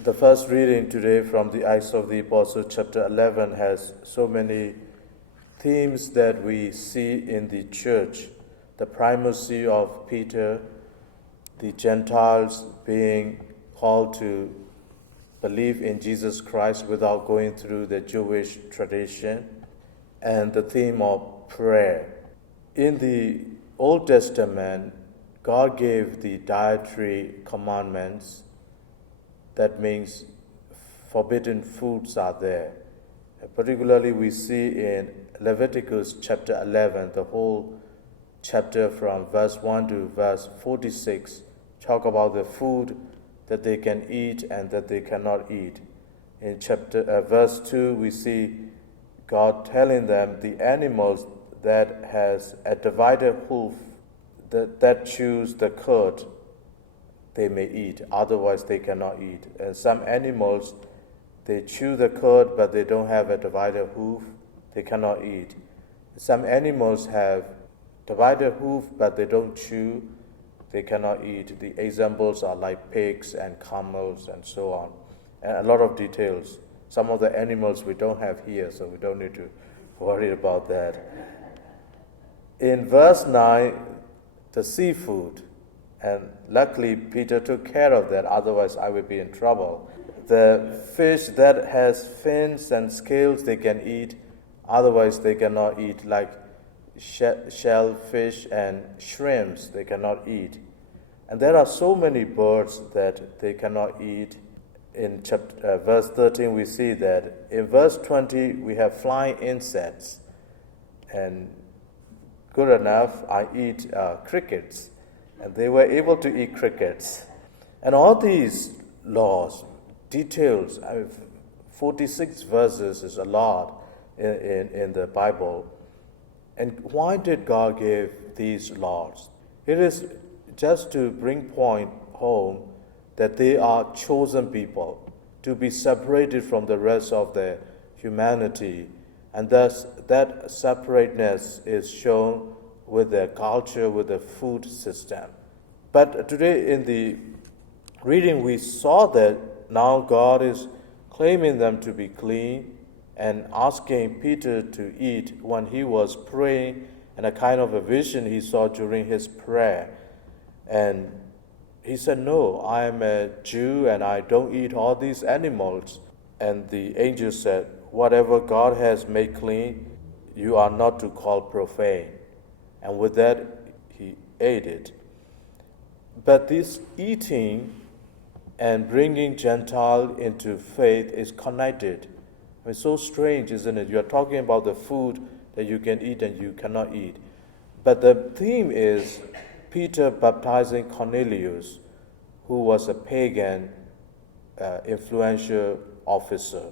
The first reading today from the Acts of the Apostles, chapter 11, has so many themes that we see in the church. The primacy of Peter, the Gentiles being called to believe in Jesus Christ without going through the Jewish tradition, and the theme of prayer. In the Old Testament, God gave the dietary commandments. That means forbidden foods are there. Particularly, we see in Leviticus chapter 11, the whole chapter from verse 1 to verse 46, talk about the food that they can eat and that they cannot eat. In verse 2, we see God telling them the animals that has a divided hoof, that chews the cud, they may eat, otherwise they cannot eat. And some animals, they chew the cud, but they don't have a divided hoof, they cannot eat. Some animals have divided hoof, but they don't chew, they cannot eat. The examples are like pigs and camels and so on. And a lot of details. Some of the animals we don't have here, so we don't need to worry about that. In verse 9, the seafood, and luckily Peter took care of that, otherwise I would be in trouble. The fish that has fins and scales they can eat, otherwise they cannot eat, like shellfish and shrimps they cannot eat. And there are so many birds that they cannot eat. In verse 13 we see that. In verse 20 we have flying insects, and good enough I eat crickets, and they were able to eat crickets. And all these laws, details, 46 verses is a lot in the Bible. And why did God give these laws? It is just to bring point home that they are chosen people, to be separated from the rest of the humanity. And thus that separateness is shown with their culture, with the food system. But today in the reading we saw that now God is claiming them to be clean and asking Peter to eat when he was praying, and a kind of a vision he saw during his prayer. And he said, "No, I am a Jew and I don't eat all these animals." And the angel said, "Whatever God has made clean, you are not to call profane." And with that, he ate it. But this eating and bringing Gentile into faith is connected. It's so strange, isn't it? You're talking about the food that you can eat and you cannot eat. But the theme is Peter baptizing Cornelius, who was a pagan influential officer,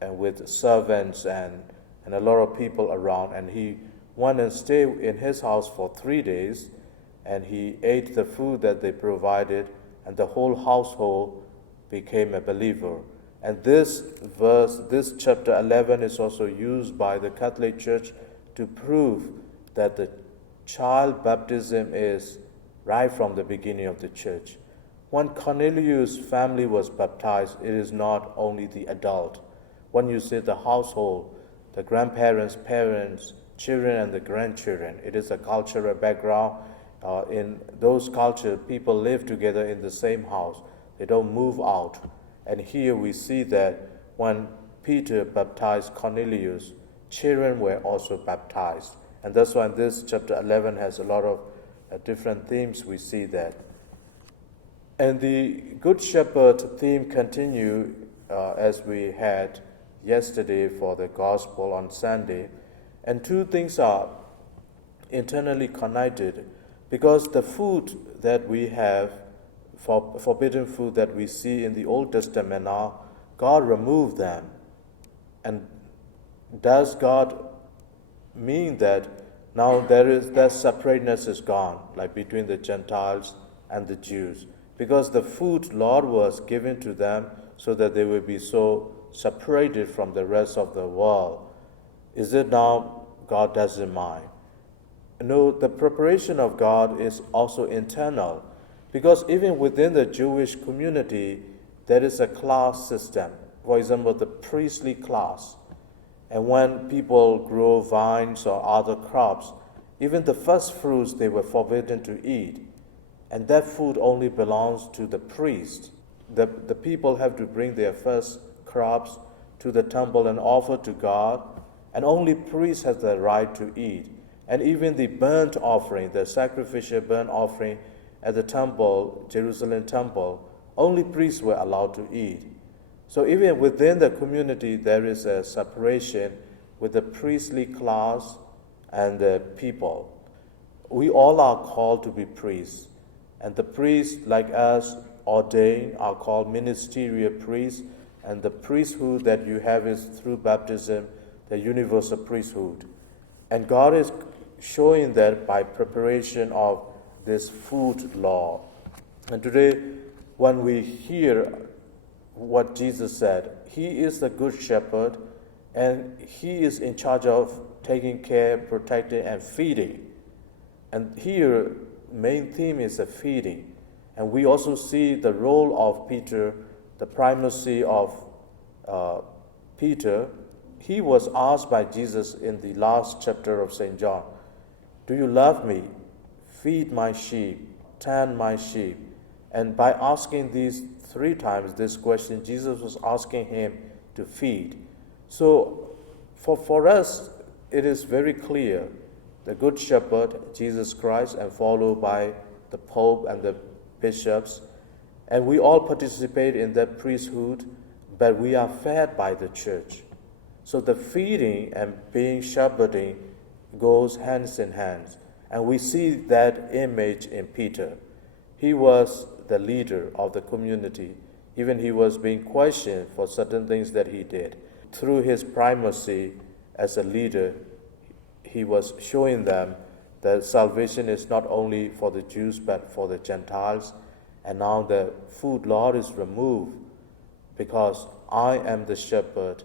and with servants and a lot of people around. And he went and stayed in his house for 3 days, and he ate the food that they provided, and the whole household became a believer. And this verse, this chapter 11, is also used by the Catholic Church to prove that the child baptism is right from the beginning of the church. When Cornelius' family was baptized, it is not only the adult. When you say the household, the grandparents, parents, children, and the grandchildren, it is a cultural background. In those cultures, people live together in the same house. They don't move out. And here we see that when Peter baptized Cornelius, children were also baptized. And that's why this chapter 11 has a lot of different themes. We see that. And the Good Shepherd theme continue as we had yesterday for the Gospel on Sunday. And two things are internally connected, because the food that we have, forbidden food that we see in the Old Testament now, God removed them. And does God mean that now that separateness is gone, like between the Gentiles and the Jews? Because the food Lord was given to them so that they would be so separated from the rest of the world. Is it now God doesn't mind? No, the preparation of God is also internal, because even within the Jewish community, there is a class system. For example, the priestly class. And when people grow vines or other crops, even the first fruits they were forbidden to eat. And that food only belongs to the priest. The people have to bring their first crops to the temple and offer to God, and only priests have the right to eat. And even the burnt offering, the sacrificial burnt offering at the temple, Jerusalem temple, only priests were allowed to eat. So even within the community, there is a separation with the priestly class and the people. We all are called to be priests. And the priests, like us, ordained, are called ministerial priests. And the priesthood that you have is through baptism, the universal priesthood. And God is showing that by preparation of this food law. And today, when we hear what Jesus said, He is the good shepherd, and He is in charge of taking care, protecting, and feeding. And here, main theme is the feeding. And we also see the role of Peter, the primacy of Peter. He was asked by Jesus in the last chapter of St. John, "Do you love me? Feed my sheep, tend my sheep." And by asking these 3 times this question, Jesus was asking him to feed. So for us, it is very clear. The Good Shepherd, Jesus Christ, and followed by the Pope and the bishops. And we all participate in that priesthood, but we are fed by the church. So the feeding and being shepherding goes hands in hands. And we see that image in Peter. He was the leader of the community. Even he was being questioned for certain things that he did. Through his primacy as a leader, he was showing them that salvation is not only for the Jews but for the Gentiles. And now the food law is removed because I am the shepherd,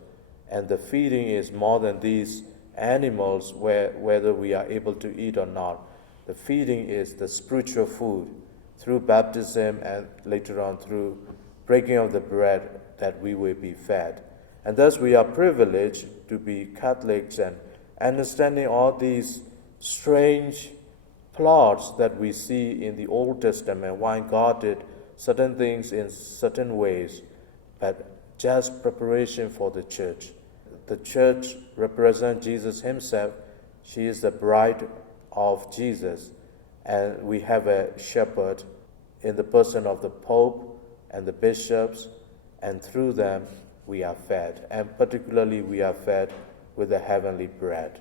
and the feeding is more than these animals whether we are able to eat or not. The feeding is the spiritual food through baptism and later on through breaking of the bread that we will be fed. And thus we are privileged to be Catholics and understanding all these strange plots that we see in the Old Testament, why God did certain things in certain ways, but just preparation for the church. The church represents Jesus himself. She is the bride of Jesus, and we have a shepherd in the person of the Pope and the bishops, and through them we are fed, and particularly we are fed with the heavenly bread.